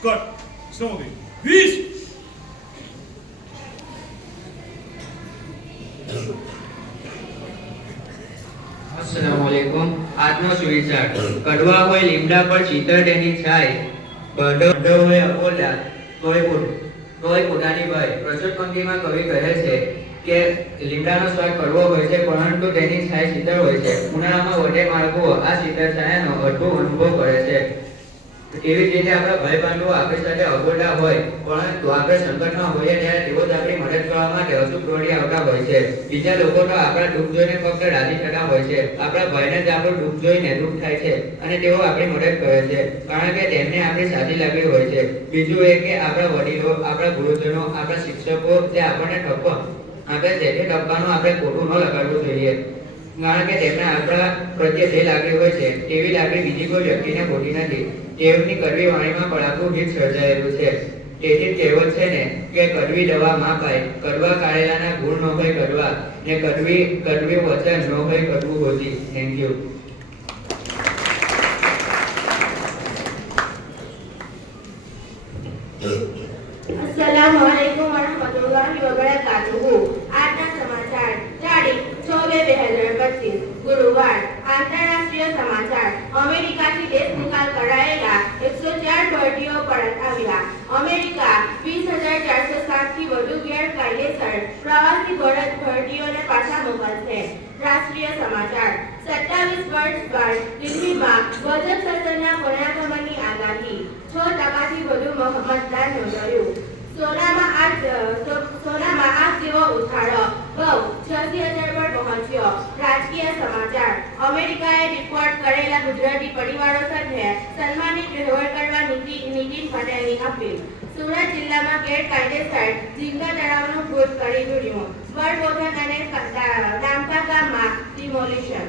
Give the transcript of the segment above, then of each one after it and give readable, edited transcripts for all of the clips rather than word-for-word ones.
Scott snowy 20 अस्सलामुअलैकुम। આજનો સુવિચાર કડવા હોય લીમડા પર ચિતર તેની છાય, બળદો હોય અબોલા તોય પોતાની ભાઈ. પ્રચુર પંક્તિમાં કવિ કહે છે કે લીમડાનો સ્વાદ કડવો હોય છે પરંતુ તેની છાય શીતળ હોય છે. ઉનાળામાં વડે માળકો આ શીતળ છાયાનો અદ્ભુત અનુભવ કરે છે. એવી જ રીતે આપણા ભાઈ બંધુઓ આપણી સાથે અબોલા હોય પરંતુ આપણે સંકટમાં હોઈએ ત્યારે તેઓ જ આપણી મદદ કરવા માટે અચૂક દોડી આવતા હોય છે. બીજા લોકો તો આપણા દુઃખ જોઈને ફક્ત રાજી થતા હોય છે. આપણા ભાઈને જ આપણું દુઃખ જોઈને દુઃખ થાય છે અને તેઓ આપણી મદદ કરે છે કારણ કે તેમને આપણી સાચી લાગણી હોય છે. બીજું એ કે આપણા વડીલો, આપણા ગુરુજનો, આપણા શિક્ષકો જે આપણને ઠપકો આપે છે તે ઠપકાનું આપણે ખોટું ન લગાડવું જોઈએ કારણ કે તેમને આપણા પ્રત્યે જે લાગણી હોય છે તેવી લાગણી બીજી કોઈ વ્યક્તિને હોતી નથી. દેવની કડવી વાણીમાં પણ આખું ગીત સર્જાયેલું છે. તેથી કહેવત છે ને કે કડવી દવા માં પાય, કડવા કારેલાના ગુણ ન હોય કડવા, ને કડવી વચન ન હોય કડવું હોતી. Thank you. अस्सलामुअलैकुम वरहमतुल्लाहि वबरकातुहू। આજના સમાચાર તારીખ 6/2/2025 ગુરુવાર। આંતરરાષ્ટ્રીય સમાચાર અમેરિકાથી દેશ નિકાલ કરાયેલા 104 ભારતીયો પરત આવ્યા। અમેરિકા 20,407 થી વધુ ગેરકાયદેસર પ્રવાસી ભારતીયોને પાછા મોકલશે। રાષ્ટ્રીય સમાચાર 27 વર્ષ બાદ દિલ્હીમાં ભાજપ શાસનના પુનરાગમનની આગાહી। 6% વધુ મતદાન નોંધાયું। સોનામાં આગ જેવો ઉછાળો, ભાવ 86,000 પર પહોંચ્યો। રાજકીય સમાચાર અમેરિકાએ રિપોર્ટ કરેલા ગુજરાતી પરિવારો સાથે સન્માનિત વહીવટ કરવા નીતિન પટેલની અપીલ। સુરત જિલ્લામાં ગેરકાયદેસર ઝીંગા તળાવનું ભૂત કરી દૂર્યું। વડબોધન અને દામકા ગામમાં ડિમોલિશન।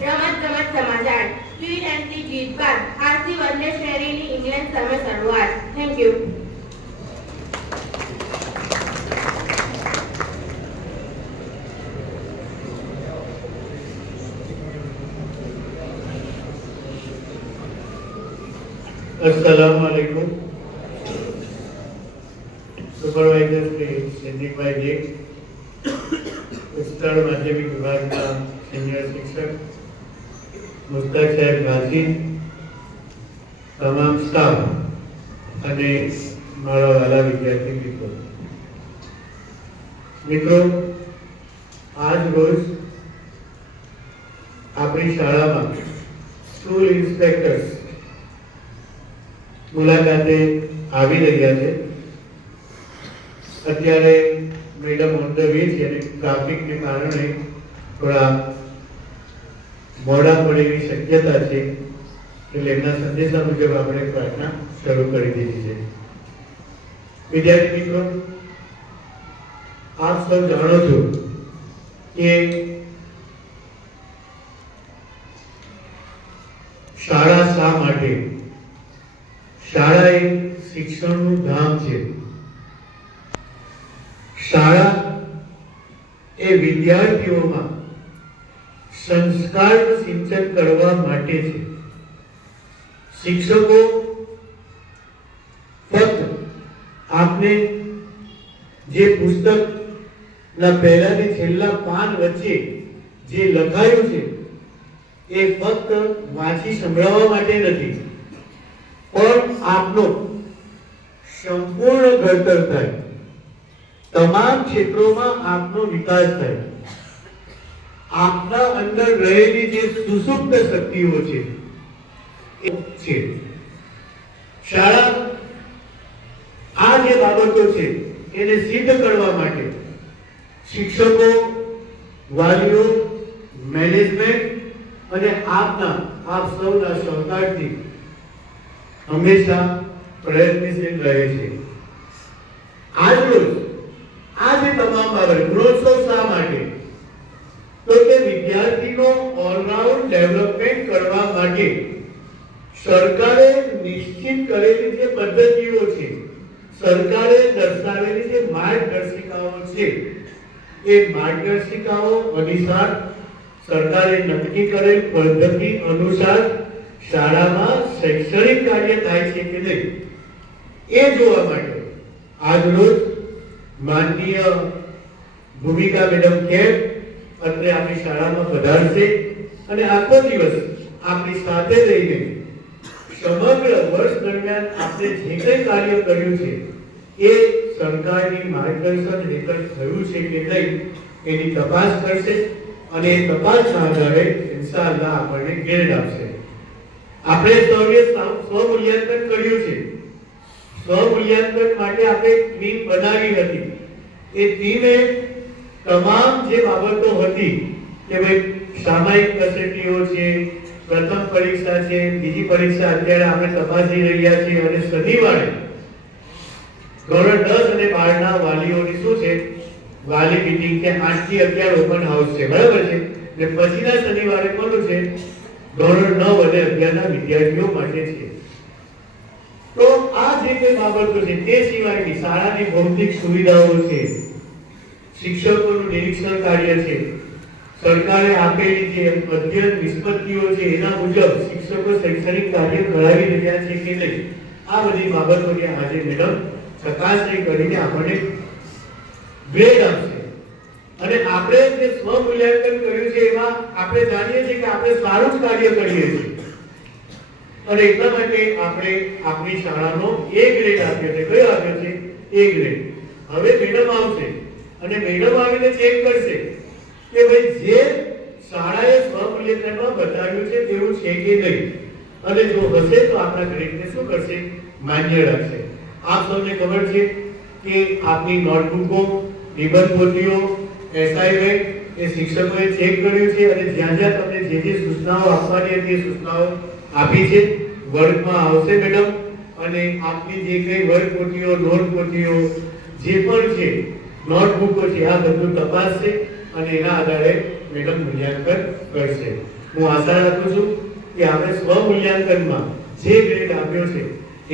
રમત સમાચાર T20 જીત બાદ આજથી વનડે શ્રેણીની ઇંગ્લેન્ડ સામે શરૂઆત। Thank you. अस्सलामुअलैकुम। सुपरवाइजर श्री संदीपभाई जी, उच्चतर माध्यमिक विभागના સિનિયર શિક્ષક મુસ્તાક સાહેબ ગાંધી, તમામ સ્ટાફ અને મારા વાલા વિદ્યાર્થી મિત્રો, આજ રોજ આપણી શાળામાં સ્કૂલ ઇન્સ્પેક્ટર્સ મુલાકાતે આવી રહ્યા છે। અત્યારે મેડમ ઓન ધ વે છે અને ટ્રાફિકને કારણે થોડા મોડા પડેલી શક્યતા છે એટલે એમના સંદેશા મુજબ આપણે પ્રાર્થના શરૂ કરી દીધી છે। વિદ્યાર્થી મિત્રો, આપ સૌ જાણો છો કે શાળા શા માટે? શાળા એક શિક્ષણનું ધામ છે। શાળા એ વિદ્યાર્થીઓમાં સંસ્કારનું સિંચન કરવા માટે છે। શિક્ષકો ફક્ત આપને જે પુસ્તકના પહેલા ને છેલ્લા પાન વચ્ચે જે લખાયું છે એ ફક્ત વાંચી સંભળાવવા માટે નથી, પણ આપનો સંપૂર્ણ ઘડતર થાય, તમામ ક્ષેત્રોમાં આપનો વિકાસ થાય, આપના અંદર રહેલી જે સુસુપ્ત શક્તિઓ છે એ છે। શાળા આ જે બાબતો છે એને સિદ્ધ કરવા માટે શિક્ષકો, વાલીઓ, મેનેજમેન્ટ અને આપ સૌના સહકારથી હંમેશા પ્રયત્નશીલ રહે છે। આજ રોજ આ જે તમામ બાબત ગુણોત્સવ શા માટે? તો કે વિદ્યાર્થીનો ઓલરાઉન્ડ ડેવલપમેન્ટ કરવા માટે સરકારે નિશ્ચિત કરેલી જે પદ્ધતિઓ છે, સરકારે દર્શાવેલી જે માર્ગદર્શિકાઓ છે, એ માર્ગદર્શિકાઓ અનુસાર સરકારે નક્કી કરેલ પદ્ધતિ અનુસાર શાળામાં શૈક્ષણિક કાર્ય થાય છે કે નહીં એ જોવા માટે આજ રોજ માનનીય ભૂમિકા મેડમ કેમ અત્રે આપણી શાળામાં પધારશે અને આખો દિવસ આપણી સાથે રહીને સમગ્ર વર્ષ દરમિયાન આપણે જે કંઈ કાર્ય કર્યું છે એ સરકારની માર્ગદર્શન હેઠળ થયું છે કે નહીં એની તપાસ કરશે અને એ તપાસના આધારે ઇન્શાઅલ્લાહ આપણને ગ્રેડ આપશે. આપણે સૌએ સ્વમૂલ્યાંકન કર્યું છે. સ્વમૂલ્યાંકન માટે આપણે ટીમ બનાવી હતી. એ ટીમે તમામ જે બાબતો હતી કે ભાઈ સામાયિક કસોટીઓ છે, પ્રથમ પરીક્ષા છે, બીજી પરીક્ષા અત્યારે આપણે તપાસી રહ્યા છીએ અને શનિવારે ધોરણ 10 અને 12 ના વાલીઓની શું છે વાલી મીટિંગ કે 8 થી 11 ઓપન હાઉસ છે, બરાબર છે. ને પછીના શનિવારે કોનું છે ધોરણ 9 અને 11 ના વિદ્યાર્થીઓ માટે છે. તો આ જે કોઈ બાબતો છે તે સિવાયની શાળાની ભૌતિક સુવિધાઓ છે, શિક્ષકોનું નિરીક્ષણ કાર્ય છે, સરકારે આપેલી જે અધ્યયન નિષ્પત્તિઓ છે એના મુજબ શિક્ષકો શૈક્ષણિક કાર્ય કરાવી રહ્યા છે કે નહીં, આ બધી બાબતોની આજે મેડમ ચકાસણી કરીને આપણને ગ્રેડ આપશે. અને આપણે જે સ્વમૂલ્યાંકન કર્યું છે એમાં આપણે જાણીએ છીએ કે આપણે સારું જ કાર્ય કરીએ છીએ અને એટલા માટે આપણે આપણી શાળાનો A ગ્રેડ આપ્યો છે. કયો આપ્યો છે? A grade. હવે મેડમ આવશે અને મેડમ આવીને ચેક કરશે કે ભાઈ જે શાળાએ સ્વમૂલ્યાંકનમાં બતાવ્યું છે તેવું છે કે નહીં, અને જો હશે તો આપણા ગ્રેડને શું કરશે? માન્ય રાખશે. આપ સૌને ખબર છે કે આપની નોટબુકો, નિબંધ પોથીઓ, એસાઇનમેન્ટ એ શિક્ષકોએ ચેક કર્યું છે અને જ્યાં જ્યાં તમને જે જે સૂચનાઓ આપવાની હતી એ સૂચનાઓ આપી છે. વર્ગમાં આવશે મેડમ અને આપની જે કંઈ વર્ગ પોથીઓ, નોટ પોથીઓ જે પણ છે, નોટબુકો છે, આ બધું તપાસશે અને એના આધારે મેડમ મૂલ્યાંકન કરશે. હું આશા રાખું છું કે આપણે સ્વમૂલ્યાંકનમાં જે ગ્રેડ આપ્યો છે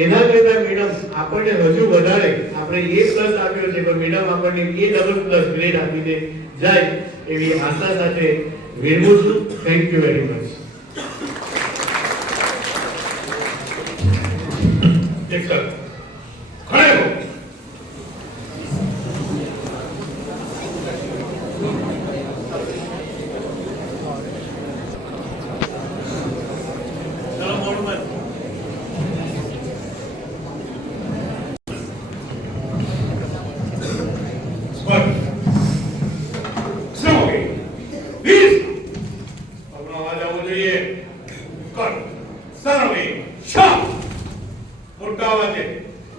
એના કરતા મેડમ આપણને હજુ વધારે, આપણે A+ આપ્યો છે પણ મેડમ આપણને A++ ગ્રેડ આપીને જાય એવી આશા સાથે વિરમું છું. Thank you very much. એક સર ખડે હો. ચલો મોડ મત.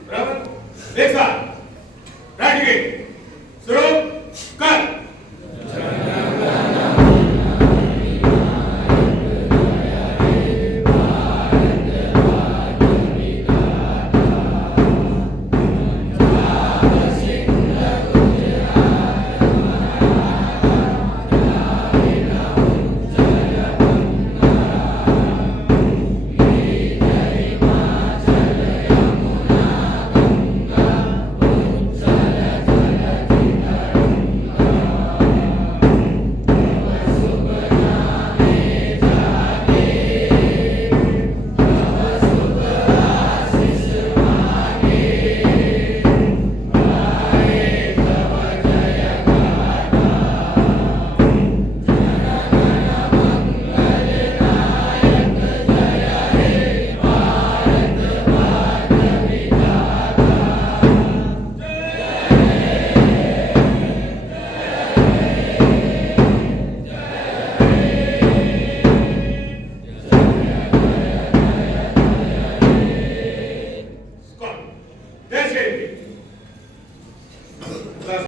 બરાબર. એક સાથ